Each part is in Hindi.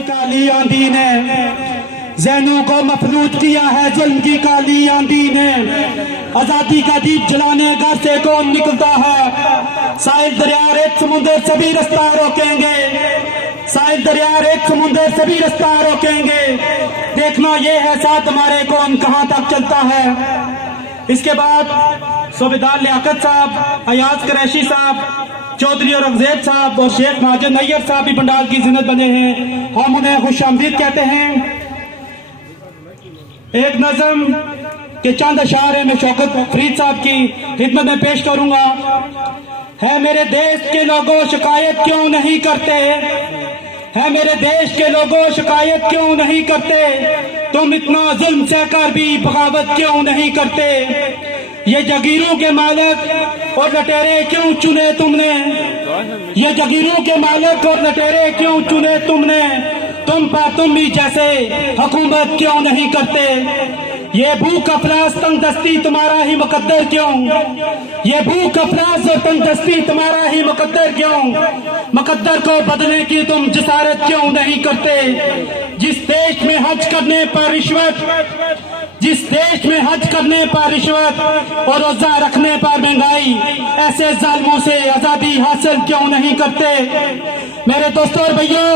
की काली आंधी ने ज़हनों को मफलूज किया है, जुल्म की काली आंधी ने। आजादी का दीप जलाने घर से कौन निकलता है? साहिल दरिया एक समुंदर सभी रास्ता रोकेंगे, साहिल दरिया एक समुंदर सभी रास्ता रोकेंगे। देखना ये है साथ हमारे कौन कहां तक चलता है। इसके बाद सूबेदार लियाकत साहब, अयाज कुरैशी साहब, चौधरी और अफजैद साहब और शेख माजिद नैयर साहब भी पंडाल की जिन्नत बने हैं। हम उन्हें खुशामदीद कहते हैं। एक नज़म के चंद अशारे में शौकत फरीद साहब की खिदमत में पेश करूंगा। है मेरे देश के लोगों शिकायत क्यों नहीं करते, है मेरे देश के लोगों शिकायत क्यों नहीं करते, तुम इतना जुल्म सहकर भी बगावत क्यों नहीं करते। ये जगीरों के मालिक और लटेरे क्यों चुने तुमने, ये जगीरों के मालिक और लटेरे क्यों चुने तुमने, तुम पर तुम भी जैसे हुकूमत क्यों नहीं करते। ये भूख अफलास तंगदस्ती तुम्हारा ही मुकद्दर क्यों, ये भूख अफलास और तंगदस्ती तुम्हारा ही मुकद्दर क्यों, मुकद्दर को बदलने की तुम जिसारत क्यों नहीं करते। जिस देश में हज करने पर रिश्वत, जिस देश में हज करने पर रिश्वत और रोजा रखने पर महंगाई, ऐसे जालिमों से आजादी हासिल क्यों नहीं करते। मेरे दोस्तों और भाइयों,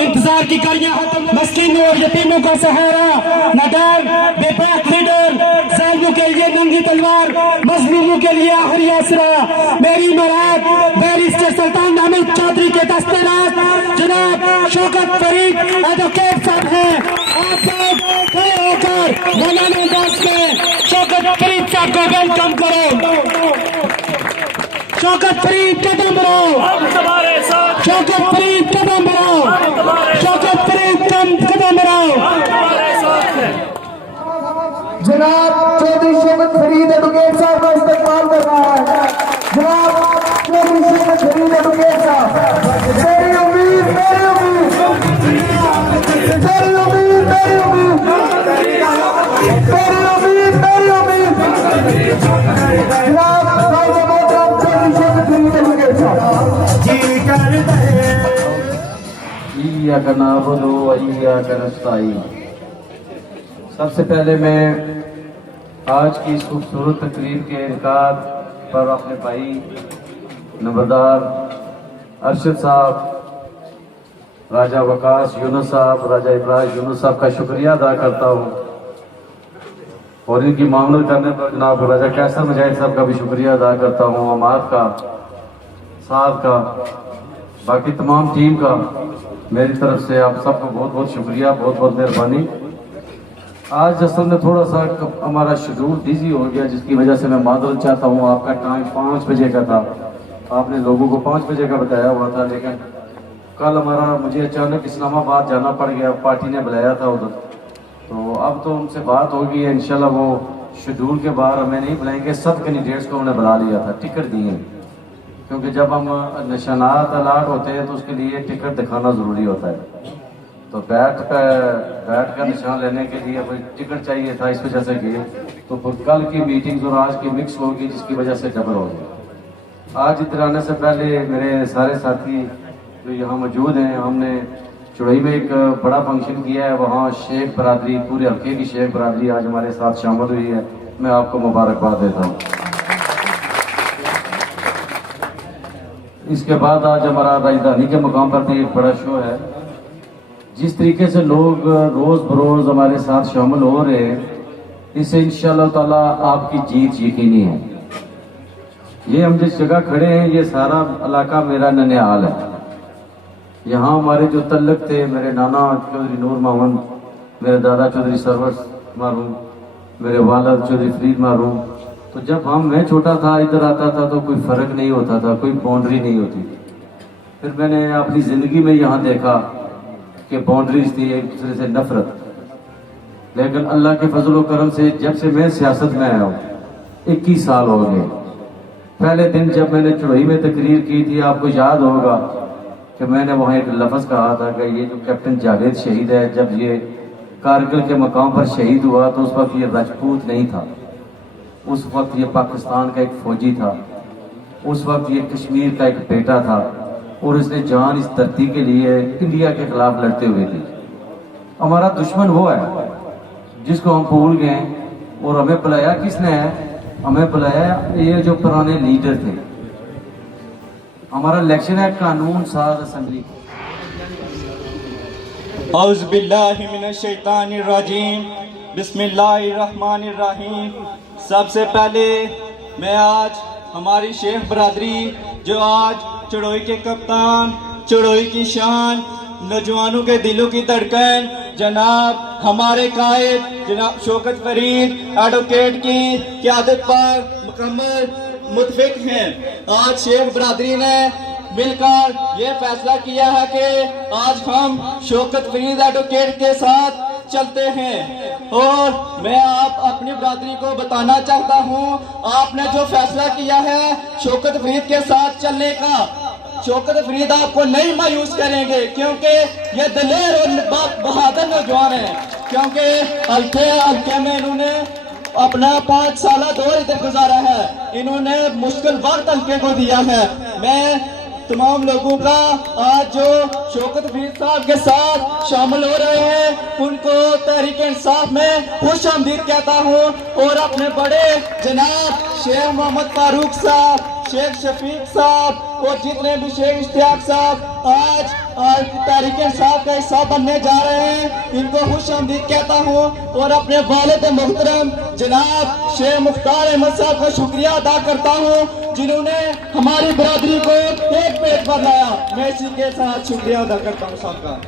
इंतजार की कड़ियां मस्किन और यतीमों का सहारा, नडाल बेबाक लीडर, जालिमों के लिए नंगी तलवार, मजलूमों के लिए आखिरी आसरा। मेरी मुराद बैरिस्टर सुल्तान अहमद चौधरी के दस्तराज जनाब शौकत फरीद एडवोकेट साहब हैं। आप लोग खड़े होकर मौलाना अंदाज में शौकत फरीद साहब को वेलकम करो। शौकत फरीद कदम बढ़ाओ, शौकत फरीद कदम बढ़ाओ, शौकत फरीद कदम बढ़ाओ। जनाब चौधरी शौकत फरीद एडवोकेट साहब का इस्तेमाल कर रहा है। जनाब चौधरी शौकत फरीद एडवोकेट साहब, मेरी उम्मीद, मेरी उम्मीद, मेरी उम्मीद, मेरी उम्मीद, मेरी उम्मीद, मेरी उम्मीद। जनाब चौधरी शौकत फरीद एडवोकेट साहब जी करते इय्याका नअबुदु व इय्याका नस्तईन। सबसे पहले मैं आज की इस खूबसूरत तकरीर के इनकार पर अपने भाई नंबरदार अरशद साहब, राजा वकास यूनुस साहब, राजा इब्राहिम यूनुस साहब का शुक्रिया अदा करता हूँ और इनकी मामलत करने पर जनाब राजा कैसर मुजाहिद साहब का भी शुक्रिया अदा करता हूँ, अमाद का, साहब का, बाकी तमाम टीम का मेरी तरफ से आप सबको बहुत बहुत शुक्रिया, बहुत बहुत मेहरबानी। आज असल में थोड़ा सा हमारा शेड्यूल बिजी हो गया, जिसकी वजह से मैं माजरत चाहता हूँ। आपका टाइम 5 बजे का था, आपने लोगों को 5 बजे का बताया हुआ था, लेकिन कल मुझे अचानक इस्लामाबाद जाना पड़ गया, पार्टी ने बुलाया था उधर। तो अब तो उनसे बात होगी इंशाल्लाह, वो शेड्यूल के बाहर हमें नहीं बुलाएंगे। सब कैंडिडेट्स को उन्होंने बुला लिया था, टिकट दिए, क्योंकि जब हम निशानात अलाट होते हैं तो उसके लिए टिकट दिखाना ज़रूरी होता है। तो बैठ कर निशान लेने के लिए टिकट चाहिए था, इस वजह से गए। तो कल की मीटिंग और आज की मिक्स होगी, जिसकी वजह से डबल हो गया। आज इधर आने से पहले मेरे सारे साथी जो यहाँ मौजूद हैं, हमने चुड़ई में एक बड़ा फंक्शन किया है, वहाँ शेख बरादरी, पूरे हल्के की शेख बरादरी आज हमारे साथ शामिल हुई है। मैं आपको मुबारकबाद देता हूँ। इसके बाद आज हमारा राजधानी के मुकाम पर भी एक बड़ा शो है। जिस तरीके से लोग रोज बरोज हमारे साथ शामिल हो रहे हैं, इससे इंशाअल्लाह ताला आपकी जीत यकीनी है। ये हम जिस जगह खड़े हैं, ये सारा इलाका मेरा ननिहाल है। यहाँ हमारे जो तल्लक थे, मेरे नाना चौधरी नूर मोहम्मद, मेरे दादा चौधरी सरवर मारूम, मेरे वालिद चौधरी फरीद मारूम। तो जब मैं छोटा था, इधर आता था तो कोई फ़र्क नहीं होता था, कोई बाउंड्री नहीं होती। फिर मैंने अपनी ज़िंदगी में यहाँ देखा कि बाउंड्रीज थी, एक दूसरे से नफरत। लेकिन अल्लाह के फजल व करम से जब से मैं सियासत में आया हूँ, 21 साल हो गए। पहले दिन जब मैंने चुड़ई में तकरीर की थी, आपको याद होगा कि मैंने वहाँ एक लफ्ज़ कहा था कि ये जो कैप्टन जावेद शहीद है, जब ये कारगिल के मकाम पर शहीद हुआ तो उस वक्त ये राजपूत नहीं था, उस वक्त ये पाकिस्तान का एक फौजी था, उस वक्त ये कश्मीर का एक बेटा था। और इसने जान इस धरती के लिए इंडिया के खिलाफ लड़ते हुए दी। हमारा दुश्मन वो है जिसको हम भूल गए, और हमें बुलाया किसने है? हमें बुलाया ये जो पुराने लीडर थे। हमारा इलेक्शन है कानून साज असेंबली। औज़ुबिल्लाहिमिनश्शैतानिर्रजीम, बिस्मिल्लाहिर्रहमानिर्रहीम। सबसे पहले मैं आज हमारी शेख बरादरी, जो आज चढ़ोई के कप्तान, चढ़ोई की शान, नौजवानों के दिलों की धड़कन, जनाब हमारे कायद जनाब शौकत फरीद एडवोकेट की क़यादत पर मुकम्मल मुतफिक हैं। आज शेख बरादरी ने मिलकर ये फैसला किया है कि आज हम शौकत फरीद एडवोकेट के साथ चलते हैं। और मैं आप अपनी बरादरी को बताना चाहता हूँ, आपने जो फैसला किया है शौकत फरीद के साथ चलने का, शौकत फरीद आपको नहीं मायूस करेंगे, क्योंकि ये दलेर और बहादुर नौजवान है। क्योंकि हल्के में इन्होंने अपना 5 साल दौर इधर गुजारा है, इन्होंने मुश्किल वक्त हल्के को दिया है। मैं तमाम लोगों का आज जो शौकत फरीद साहब के साथ शामिल हो रहे हैं उनको तहरीक इंसाफ में खुश आमदीद कहता हूँ। और अपने बड़े जनाब शेख मोहम्मद फारूक साहब, शेख शफीक साहब और जितने भी शेख इश्तियाक साहब आज तहरीक इंसाफ का हिस्सा बनने जा रहे हैं, इनको खुश आमदीद कहता हूँ। और अपने वालिद मोहतरम जनाब शेख मुख्तार अहमद साहब का शुक्रिया अदा करता हूँ, जिन्होंने हमारी बरादरी को एक पेट पर लाया। मैं इसी के साथ शुक्रिया अदा करता हूँ सबका।